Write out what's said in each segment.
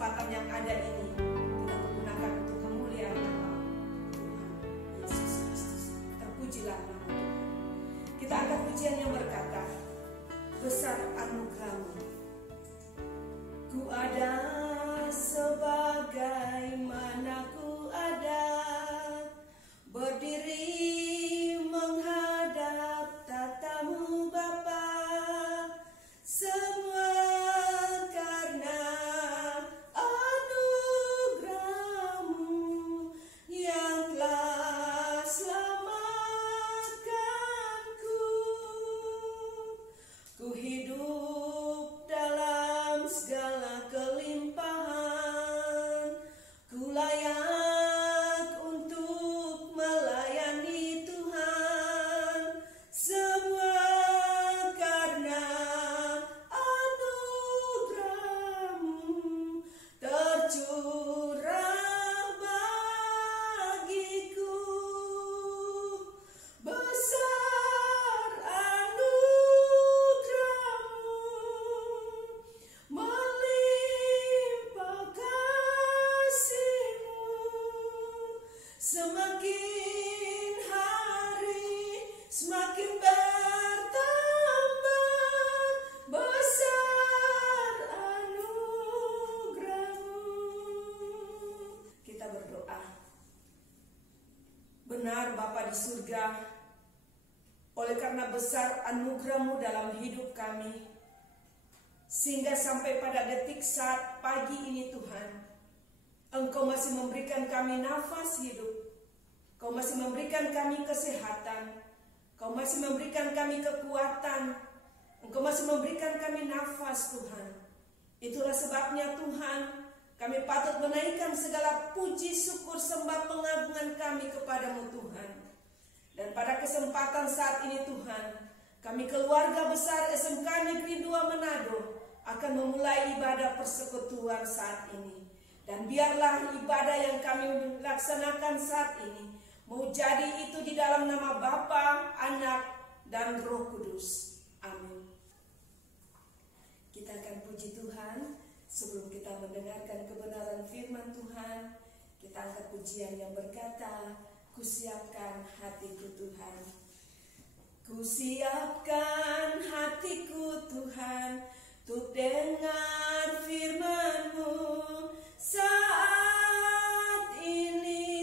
kesempatan yang ada ini kita pergunakan untuk kemuliaan nama Tuhan Yesus Kristus. Terpujilah nama Tuhan. Kita angkat pujian yang berkata, besar anugerah-Mu. Ku ada sebagaimana ku ada, berdiri menghadap tatamu Bapa, semua karena anugerah-Mu yang telah selamatkanku. Ku hidup dalam segala kelimpahan, ku layak untuk melayani Tuhan, semua karena anugerah-Mu tercurah bagiku. Besar anugerah-Mu, melimpah kasih-Mu, semakin hari semakin bertambah. Besar anugerah-Mu. Kita berdoa. Benar Bapa di surga, oleh karena besar anugerah-Mu dalam hidup kami, sehingga sampai pada detik saat pagi ini Tuhan, Engkau masih memberikan kami nafas hidup, Engkau masih memberikan kami kesehatan, Engkau masih memberikan kami kekuatan, Engkau masih memberikan kami nafas Tuhan. Itulah sebabnya Tuhan, kami patut menaikkan segala puji, syukur, sembah, pengagungan kami kepadamu Tuhan. Dan pada kesempatan saat ini Tuhan, kami keluarga besar SMK Negeri 2 Manado akan memulai ibadah persekutuan saat ini. Dan biarlah ibadah yang kami laksanakan saat ini mau jadi itu di dalam nama Bapa, Anak, dan Roh Kudus. Amin. Kita akan puji Tuhan. Sebelum kita mendengarkan kebenaran firman Tuhan, kita angkat pujian yang berkata, ku siapkan hatiku Tuhan. Ku siapkan hatiku Tuhan, untuk dengar firman-Mu saat ini.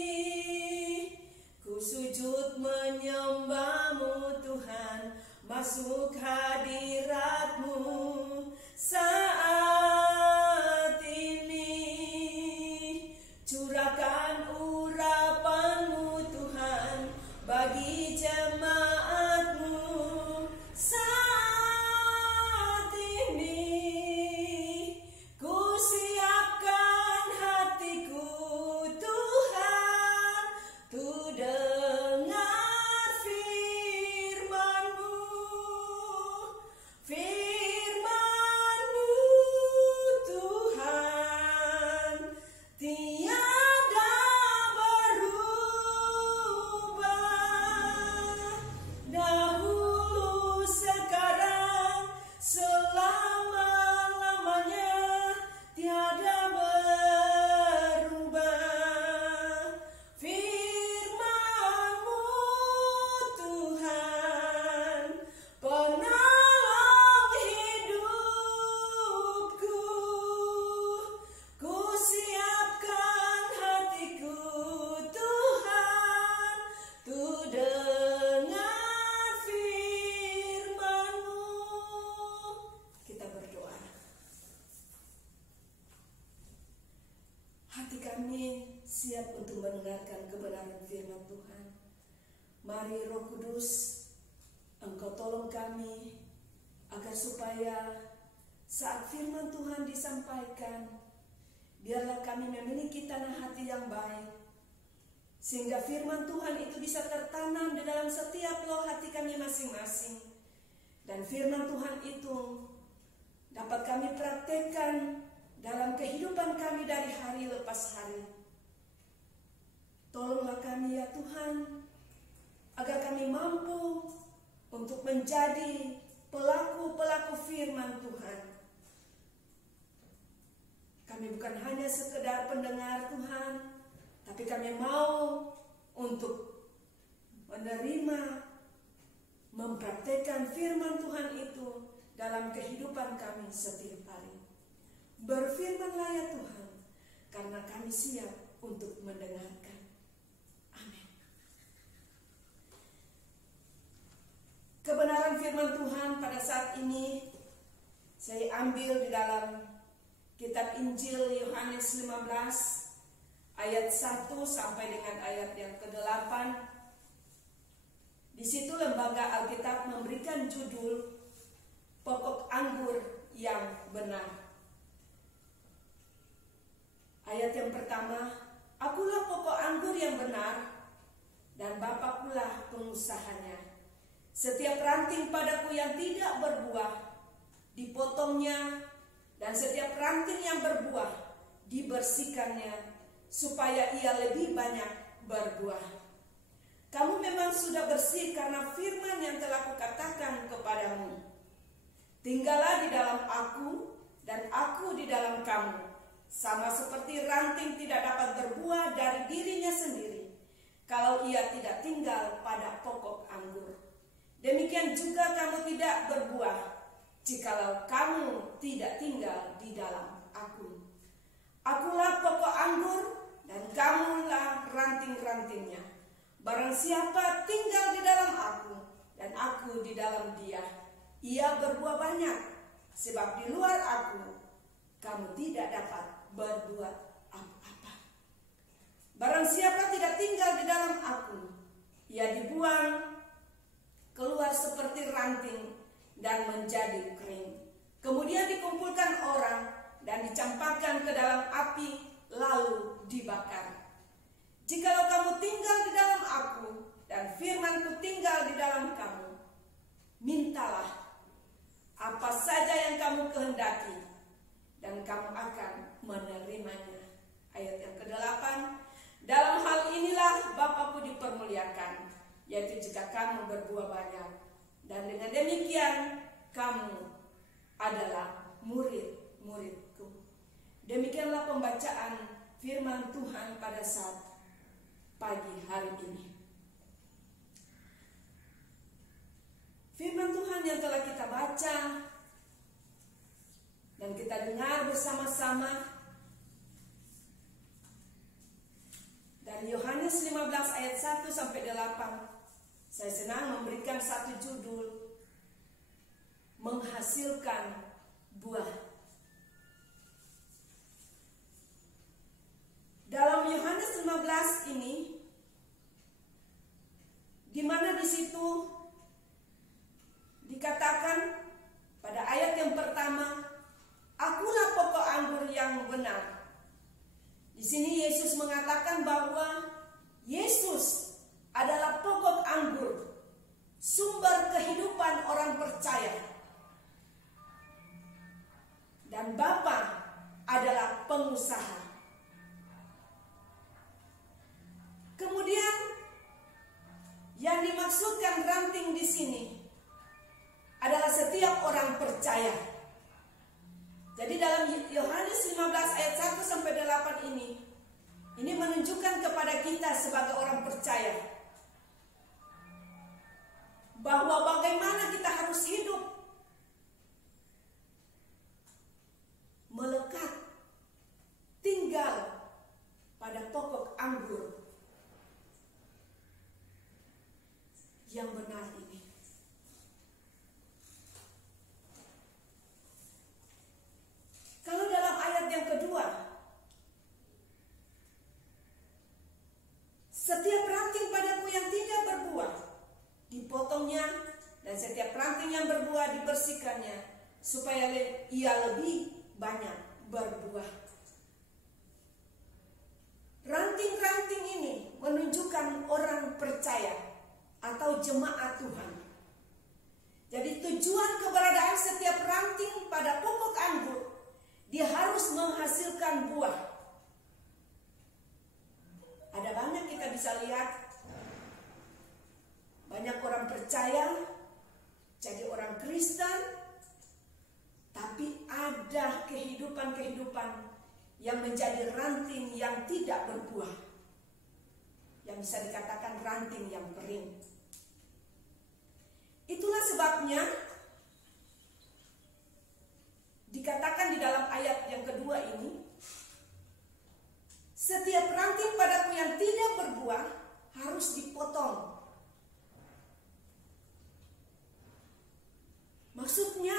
Ku sujud menyembah-Mu Tuhan, masuk hadirat-Mu saat ini. Curahkan urapan-Mu Tuhan bagi jemaat-Mu saat ini. Ku siapkan hatiku Tuhan, tu dengar firman-Mu. Firman-Mu Tuhan tiada berubah, dahulu sekarang selama-lamanya tiada berubah. Firman-Mu Tuhan penolong hidupku. Ku siapkan hatiku Tuhan, tu dengar firman-Mu. Kita berdoa. Hati kami siap untuk mendengarkan kebenaran firman Tuhan. Mari Roh Kudus, Engkau tolong kami agar supaya saat firman Tuhan disampaikan, biarlah kami memiliki tanah hati yang baik, sehingga firman Tuhan itu bisa tertanam di dalam setiap loh hati kami masing-masing. Dan firman Tuhan itu dapat kami praktekkan dalam kehidupan kami dari hari lepas hari. Tolonglah kami ya Tuhan, agar kami mampu untuk menjadi pelaku-pelaku firman Tuhan. Kami bukan hanya sekedar pendengar Tuhan, tapi kami mau untuk menerima, mempraktekkan firman Tuhan itu dalam kehidupan kami setiap hari. Berfirmanlah ya Tuhan, karena kami siap untuk mendengarkan. Amin. Kebenaran firman Tuhan pada saat ini saya ambil di dalam Kitab Injil Yohanes 15 ayat 1 sampai dengan ayat yang ke-8. Di situ Lembaga Alkitab memberikan judul Pokok Anggur yang Benar. Ayat yang pertama, akulah pokok anggur yang benar dan Bapakulah pengusahanya. Setiap ranting padaku yang tidak berbuah dipotongnya, dan setiap ranting yang berbuah dibersihkannya, supaya ia lebih banyak berbuah. Kamu memang sudah bersih karena firman yang telah kukatakan kepadamu. Tinggallah di dalam aku, dan aku di dalam kamu. Sama seperti ranting tidak dapat berbuah dari dirinya sendiri, kalau ia tidak tinggal pada pokok anggur. Demikian juga kamu tidak berbuah jikalau kamu tidak tinggal di dalam aku. Akulah pokok anggur dan kamulah ranting-rantingnya. Barang siapa tinggal di dalam aku dan aku di dalam dia, ia berbuah banyak, sebab di luar aku kamu tidak dapat berbuat apa-apa. Barang siapa tidak tinggal di dalam aku, ia dibuang keluar seperti ranting dan menjadi kering. Kemudian dikumpulkan orang dan dicampakkan ke dalam api, lalu dibakar. Jikalau kamu tinggal di dalam aku dan firman-Ku tinggal di dalam kamu, mintalah apa saja yang kamu kehendaki dan kamu akan menerimanya. Ayat yang ke-8, dalam hal inilah Bapa-Ku dipermuliakan, yaitu jika kamu berbuah banyak. Dan dengan demikian kamu adalah murid-murid-Ku. Demikianlah pembacaan firman Tuhan pada saat pagi hari ini. Firman Tuhan yang telah kita baca dan kita dengar bersama-sama dari Yohanes 15 ayat 1 sampai 8. Saya senang memberikan satu judul, menghasilkan buah. Dalam Yohanes 15 ini, di mana di situ dikatakan pada ayat yang pertama, akulah pokok anggur yang benar. Di sini Yesus mengatakan bahwa Yesus adalah pokok anggur, sumber kehidupan orang percaya. Dan Bapa adalah pengusaha. Kemudian yang dimaksudkan ranting di sini adalah setiap orang percaya. Jadi dalam Yohanes 15 ayat 1 sampai 8 ini menunjukkan kepada kita sebagai orang percaya bahwa bagaimana kita harus hidup melekat, tinggal pada pokok anggur yang benar ini. Kalau dalam ayat yang kedua, setiap ranting padaku yang tidak berbuah dipotongnya, dan setiap ranting yang berbuah dibersihkannya, supaya ia lebih banyak berbuah. Ranting-ranting ini menunjukkan orang percaya atau jemaat Tuhan. Jadi tujuan keberadaan setiap ranting pada pokok anggur, dia harus menghasilkan buah. Ada banyak kita bisa lihat, banyak orang percaya, jadi orang Kristen, tapi ada kehidupan-kehidupan yang menjadi ranting yang tidak berbuah, yang bisa dikatakan ranting yang kering. Itulah sebabnya dikatakan di dalam ayat yang kedua ini, setiap ranting padaku yang tidak berbuah harus dipotong. Maksudnya,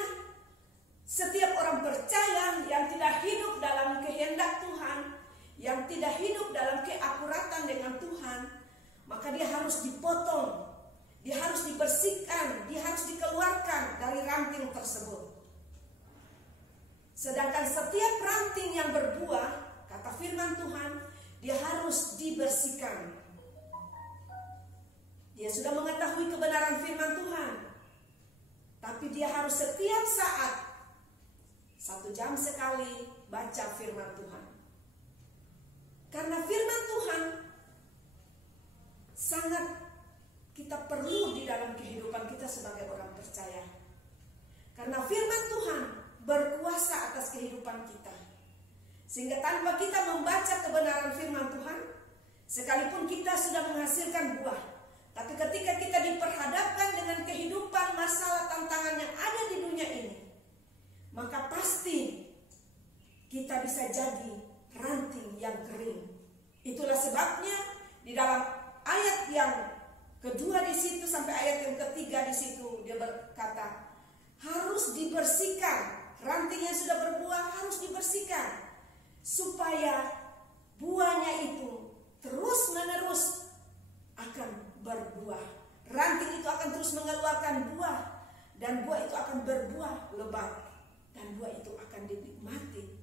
setiap orang percaya yang tidak hidup dalam kehendak Tuhan, yang tidak hidup dalam keakuratan dengan Tuhan, maka dia harus dipotong, dia harus dibersihkan, dia harus dikeluarkan dari ranting tersebut. Sedangkan setiap ranting yang berbuah, kata firman Tuhan, dia harus dibersihkan. Dia sudah mengetahui kebenaran firman Tuhan, tapi dia harus setiap saat 1 jam sekali baca firman Tuhan. Karena firman Tuhan sangat kita perlu di dalam kehidupan kita sebagai orang percaya. Karena firman Tuhan berkuasa atas kehidupan kita. Sehingga tanpa kita membaca kebenaran firman Tuhan, sekalipun kita sudah menghasilkan buah, tapi ketika kita diperhadapkan dengan kehidupan, masalah, tantangan yang ada di dunia ini, maka pasti kita bisa jadi ranting yang kering. Itulah sebabnya di dalam ayat yang kedua di situ sampai ayat yang ketiga di situ dia berkata, harus dibersihkan. Ranting yang sudah berbuah harus dibersihkan supaya buahnya itu terus-menerus akan berbuah. Ranting itu akan terus mengeluarkan buah, dan buah itu akan berbuah lebat, dan buah itu akan dinikmati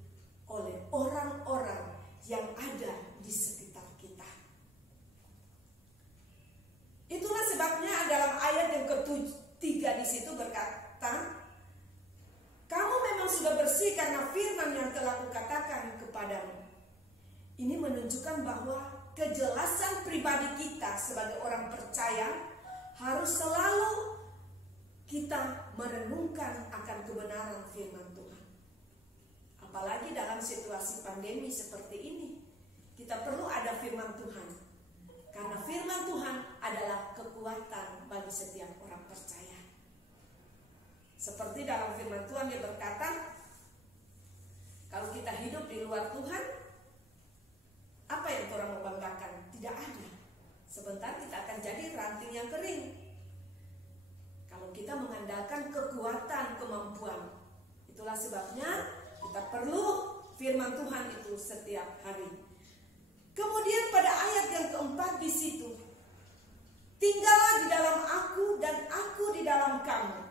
oleh orang-orang yang ada di sekitar kita. Itulah sebabnya dalam ayat yang ketiga di situ berkata, kamu memang sudah bersih karena firman yang telah kukatakan kepadamu. Ini menunjukkan bahwa kejelasan pribadi kita sebagai orang percaya harus selalu kita merenungkan akan kebenaran firman Tuhan. Apalagi dalam situasi pandemi seperti ini, kita perlu ada firman Tuhan. Karena firman Tuhan adalah kekuatan bagi setiap orang percaya. Seperti dalam firman Tuhan dia berkata, kalau kita hidup di luar Tuhan, apa yang orang mau banggakan? Tidak ada. Sebentar kita akan jadi ranting yang kering. Kalau kita mengandalkan kekuatan, kemampuan. Itulah sebabnya kita perlu firman Tuhan itu setiap hari. Kemudian pada ayat yang keempat di situ, tinggallah di dalam aku dan aku di dalam kamu.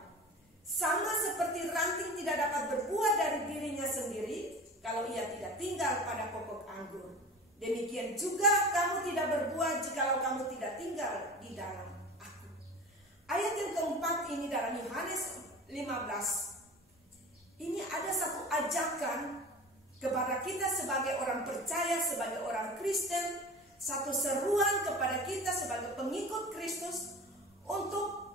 Sama seperti ranting tidak dapat berbuah dari dirinya sendiri kalau ia tidak tinggal pada pokok anggur. Demikian juga kamu tidak berbuah jikalau kamu tidak tinggal di dalam aku. Ayat yang keempat ini dalam Yohanes 15. Ini ada satu ajakan kepada kita sebagai orang percaya, sebagai orang Kristen, satu seruan kepada kita sebagai pengikut Kristus untuk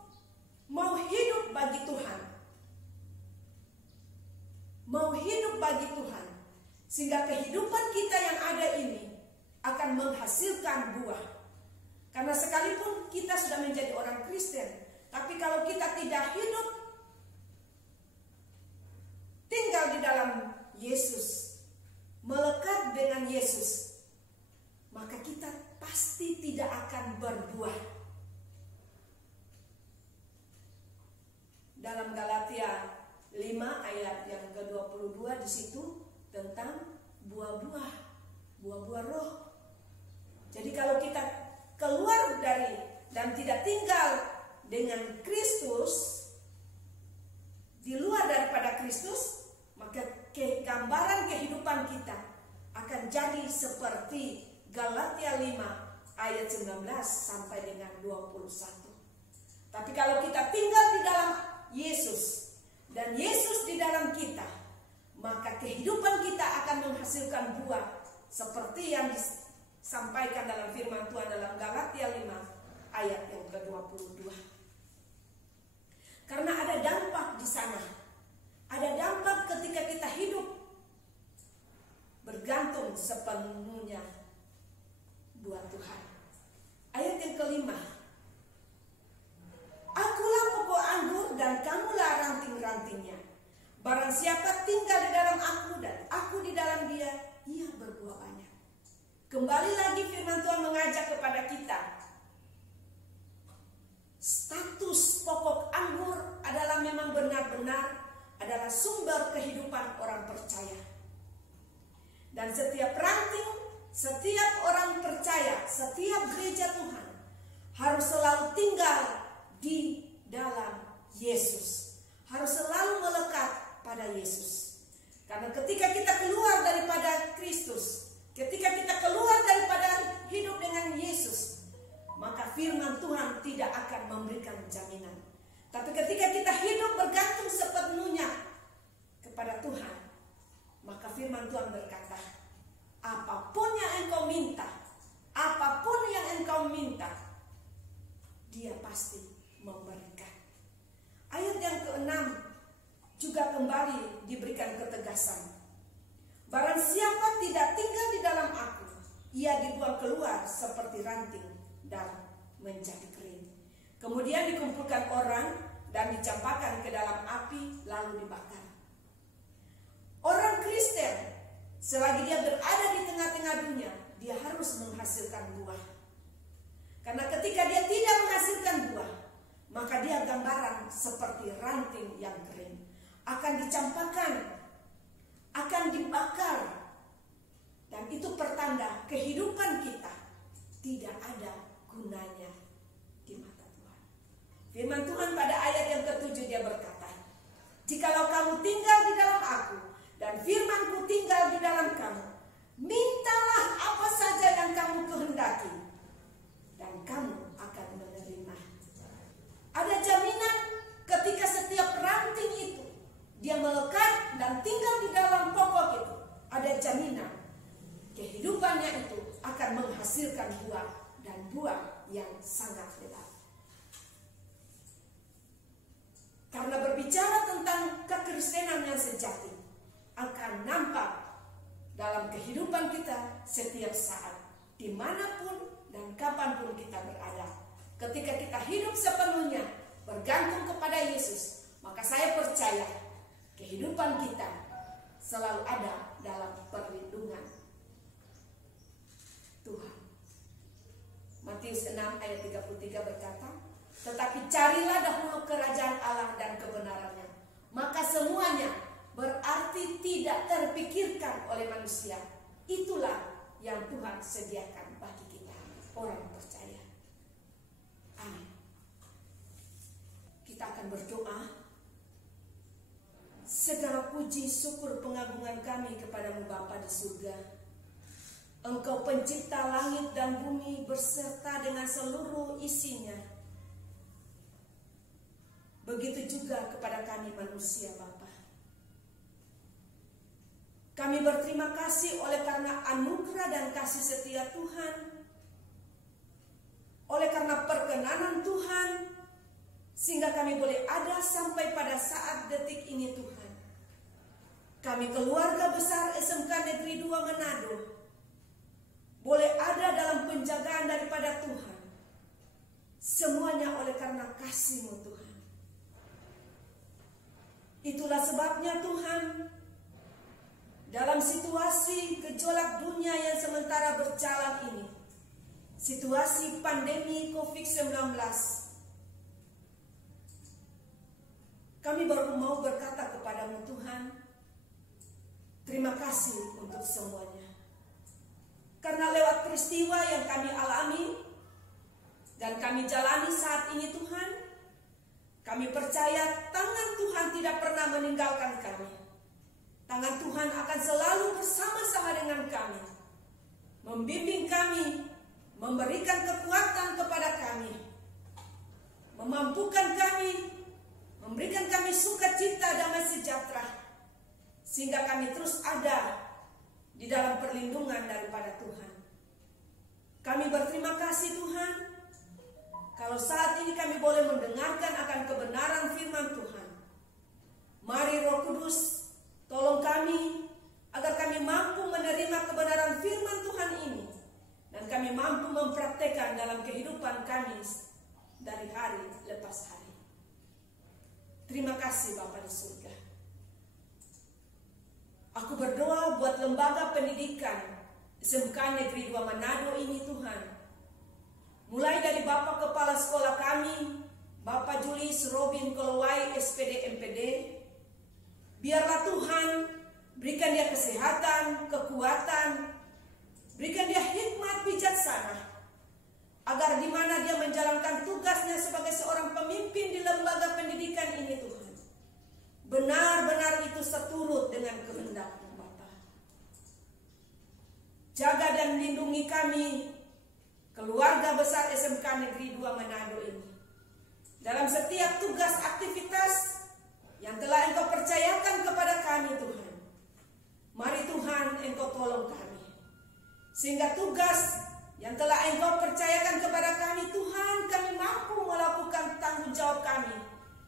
mau hidup bagi Tuhan. Mau hidup bagi Tuhan. Sehingga kehidupan kita yang ada ini akan menghasilkan buah. Karena sekalipun kita sudah menjadi orang Kristen, tapi kalau kita tidak hidup tinggal di dalam Yesus, melekat dengan Yesus, maka kita pasti tidak akan berbuah. Dalam Galatia 5 ayat yang ke-22 di situ tentang buah-buah roh. Jadi kalau kita keluar dari dan tidak tinggal dengan Kristus, di luar daripada Kristus, maka gambaran kehidupan kita akan jadi seperti Galatia 5 ayat 19 sampai dengan 21. Tapi kalau kita tinggal di dalam Yesus dan Yesus di dalam kita, maka kehidupan kita akan menghasilkan buah seperti yang disampaikan dalam firman Tuhan dalam Galatia 5 ayat yang ke-22. Karena ada dampak di sana. Ada dampak ketika kita hidup bergantung Dan setiap ranting, setiap orang percaya, setiap gereja Tuhan harus selalu tinggal di dalam Yesus. Harus selalu melekat pada Yesus. Karena ketika kita keluar daripada Kristus, ketika kita keluar daripada hidup dengan Yesus, maka firman Tuhan tidak akan memberikan jaminan. Tapi ketika kita hidup bergantung sepenuhnya kepada Tuhan, maka firman Tuhan berkata, apapun yang engkau minta, apapun yang engkau minta, Dia pasti memberikan. Ayat yang ke-6 juga kembali diberikan ketegasan. Barang siapa tidak tinggal di dalam aku, ia dibuang keluar seperti ranting dan menjadi kering. Kemudian dikumpulkan orang dan dicampakkan ke dalam api lalu dibakar. Orang Kristen selagi dia berada di tengah-tengah dunia, dia harus menghasilkan buah. Karena ketika dia tidak menghasilkan buah, maka dia gambaran seperti ranting yang kering. Akan dicampakkan, akan dibakar. Dan itu pertanda kehidupan kita tidak ada gunanya di mata Tuhan. Firman Tuhan pada ayat yang ke-7 dia berkata, jikalau kamu tinggal di dalam aku, dan firman-Ku tinggal di dalam kamu, mintalah apa saja yang kamu kehendaki, dan kamu akan menerima. Ada jaminan ketika setiap ranting itu dia melekat dan tinggal di dalam pokok itu. Ada jaminan kehidupannya itu akan menghasilkan buah, dan buah yang sangat lebat. Karena berbicara tentang kekristenan yang sejati akan nampak dalam kehidupan kita setiap saat, dimanapun dan kapanpun kita berada. Ketika kita hidup sepenuhnya bergantung kepada Yesus, maka saya percaya kehidupan kita selalu ada dalam perlindungan Tuhan. Matius 6 ayat 33 berkata, tetapi carilah dahulu kerajaan Allah dan kebenarannya, maka semuanya berarti tidak terpikirkan oleh manusia. Itulah yang Tuhan sediakan bagi kita, orang percaya. Amin. Kita akan berdoa. Segala puji syukur pengagungan kami kepadamu Bapa di surga. Engkau pencipta langit dan bumi beserta dengan seluruh isinya. Begitu juga kepada kami manusia Bapa. Kami berterima kasih oleh karena anugerah dan kasih setia Tuhan. Oleh karena perkenanan Tuhan, sehingga kami boleh ada sampai pada saat detik ini Tuhan. Kami keluarga besar SMK Negeri 2 Manado boleh ada dalam penjagaan daripada Tuhan. Semuanya oleh karena kasih-Mu Tuhan. Itulah sebabnya Tuhan, dalam situasi gejolak dunia yang sementara berjalan ini, situasi pandemi COVID-19, kami baru mau berkata kepadamu Tuhan, terima kasih untuk semuanya. Karena lewat peristiwa yang kami alami dan kami jalani saat ini Tuhan, kami percaya tangan Tuhan tidak pernah meninggalkan kami. Tangan Tuhan akan selalu bersama-sama dengan kami, membimbing kami, memberikan kekuatan kepada kami, memampukan kami, memberikan kami sukacita damai sejahtera, sehingga kami terus ada di dalam perlindungan daripada Tuhan. Kami berterima kasih Tuhan, kalau saat ini kami boleh mendengarkan akan kebenaran firman Tuhan. Mari Roh Kudus, tolong kami agar kami mampu menerima kebenaran firman Tuhan ini, dan kami mampu mempraktekkan dalam kehidupan kami dari hari lepas hari. Terima kasih Bapa di surga. Aku berdoa buat lembaga pendidikan SMK Negeri 2 Manado ini Tuhan. Mulai dari Bapak Kepala Sekolah kami, Bapak Julius Robin Kolowai SPD MPD, biarlah Tuhan Berikan dia kesehatan, kekuatan, berikan dia hikmat bijaksana, agar di mana dia menjalankan tugasnya sebagai seorang pemimpin di lembaga pendidikan ini Tuhan, benar-benar itu seturut dengan kehendak-Mu Bapa. Jaga dan lindungi kami, keluarga besar SMK Negeri 2 Manado ini, dalam setiap tugas aktivitas yang telah Engkau percayakan kepada kami Tuhan. Mari Tuhan Engkau tolong kami, sehingga tugas yang telah Engkau percayakan kepada kami Tuhan, kami mampu melakukan tanggung jawab kami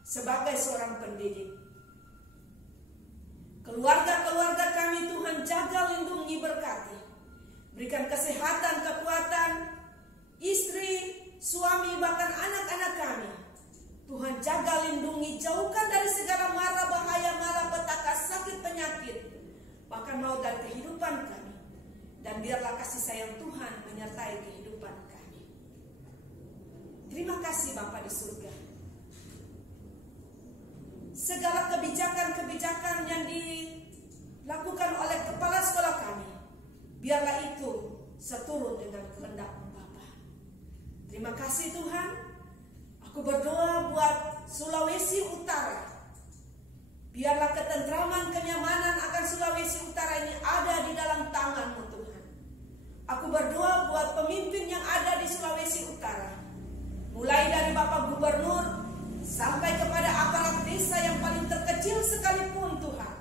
sebagai seorang pendidik. Keluarga-keluarga kami Tuhan jaga, lindungi, berkati. Berikan kesehatan, kekuatan, istri, suami, bahkan anak-anak kami. Tuhan jaga, lindungi, jauhkan dari segala mara bahaya, malapetaka, sakit, penyakit, bahkan maut dari kehidupan kami. Dan biarlah kasih sayang Tuhan menyertai kehidupan kami. Terima kasih Bapa di surga. Segala kebijakan-kebijakan yang dilakukan oleh kepala sekolah kami, biarlah itu seturut dengan kehendak-Mu Bapa. Terima kasih Tuhan. Aku berdoa buat Sulawesi Utara. Biarlah ketentraman, kenyamanan akan Sulawesi Utara ini ada di dalam tangan-Mu Tuhan. Aku berdoa buat pemimpin yang ada di Sulawesi Utara, mulai dari Bapak Gubernur sampai kepada aparat desa yang paling terkecil sekalipun Tuhan.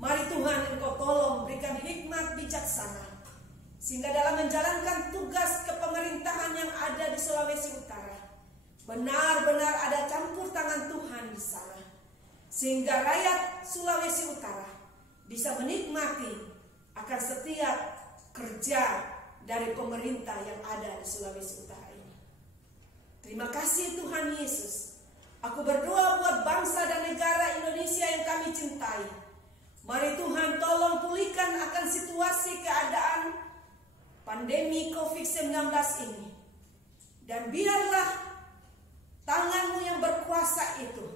Mari Tuhan Engkau tolong berikan hikmat bijaksana, sehingga dalam menjalankan tugas kepemerintahan yang ada di Sulawesi Utara, benar-benar ada campur tangan Tuhan di sana, sehingga rakyat Sulawesi Utara bisa menikmati akan setiap kerja dari pemerintah yang ada di Sulawesi Utara ini. Terima kasih Tuhan Yesus. Aku berdoa buat bangsa dan negara Indonesia yang kami cintai. Mari Tuhan tolong pulihkan akan situasi keadaan pandemi COVID-19 ini. Dan biarlah tangan-Mu yang berkuasa itu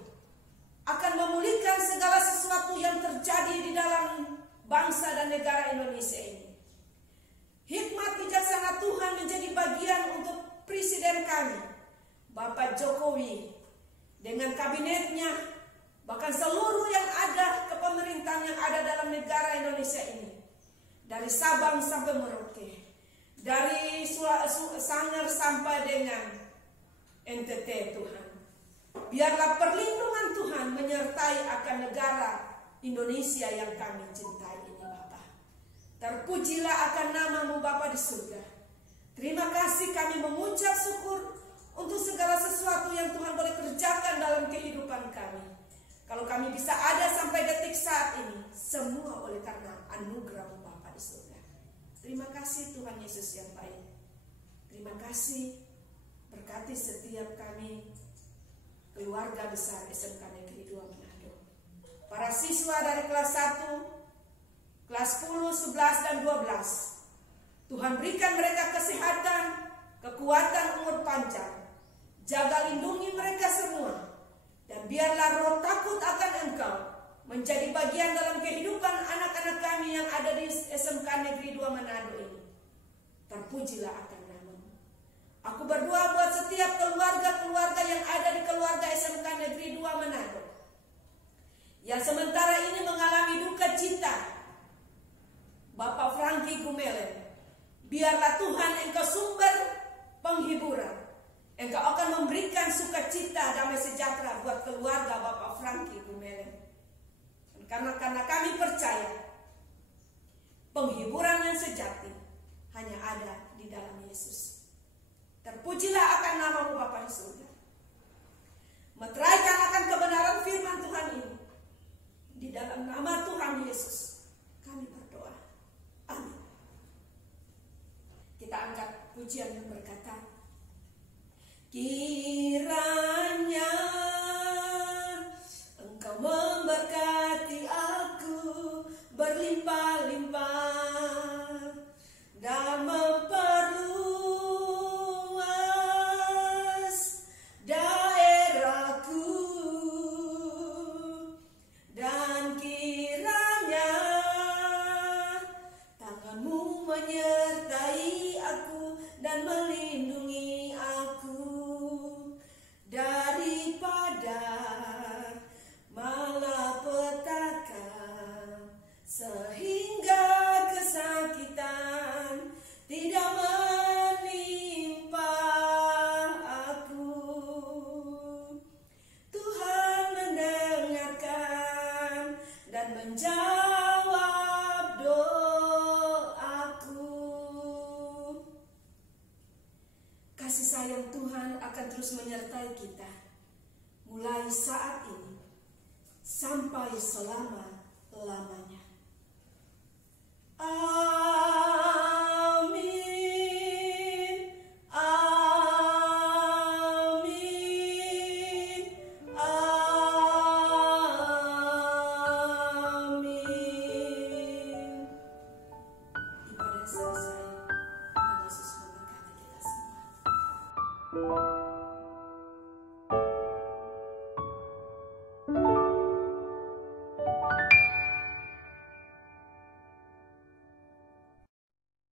akan memulihkan segala sesuatu yang terjadi di dalam bangsa dan negara Indonesia ini. Hikmat bijaksana Tuhan menjadi bagian untuk Presiden kami, Bapak Jokowi, dengan kabinetnya, bahkan seluruh yang ada kepemerintahan yang ada dalam negara Indonesia ini, dari Sabang sampai Merauke, dari Sangir sampai dengan NTT Tuhan. Biarlah perlindungan Tuhan menyertai akan negara Indonesia yang kami cintai ini Bapa. Terpujilah akan nama-Mu Bapa di surga. Terima kasih, kami mengucap syukur untuk segala sesuatu yang Tuhan boleh kerjakan dalam kehidupan kami. Kalau kami bisa ada sampai detik saat ini, semua oleh karena anugerah-Mu Bapa di surga. Terima kasih Tuhan Yesus yang baik. Terima kasih, berkati setiap kami, keluarga besar SMK Negeri 2 Manado. Para siswa dari kelas 1, kelas 10, 11, dan 12. Tuhan berikan mereka kesehatan, kekuatan, umur panjang. Jaga lindungi mereka semua. Dan biarlah roh takut akan Engkau menjadi bagian dalam kehidupan anak-anak kami yang ada di SMK Negeri 2 Manado ini. Terpujilah akan nama-Mu. Aku berdoa buat setiap keluarga-keluarga yang ada di keluarga SMK Negeri 2 Manado, yang sementara ini mengalami duka cita Bapak Franky Gumelen. Biarlah Tuhan Engkau sumber penghiburan. Engkau akan memberikan sukacita, damai sejahtera buat keluarga Bapak Franky Gumelen. Karena kami percaya penghiburan yang sejati hanya ada di dalam Yesus. Terpujilah akan nama-Mu Bapa di surga. Meteraikan akan kebenaran firman Tuhan ini. Di dalam nama Tuhan Yesus kami berdoa. Amin. Kita angkat pujian yang berkata, kiranya Engkau memberkati aku berlimpah-limpah dan memperluas daerahku, dan kiranya kasih sayang Tuhan akan terus menyertai kita, mulai saat ini sampai selama-lamanya. Amin, amin, amin. Ibadah selesai. Tuhan Yesus memberkati kita semua.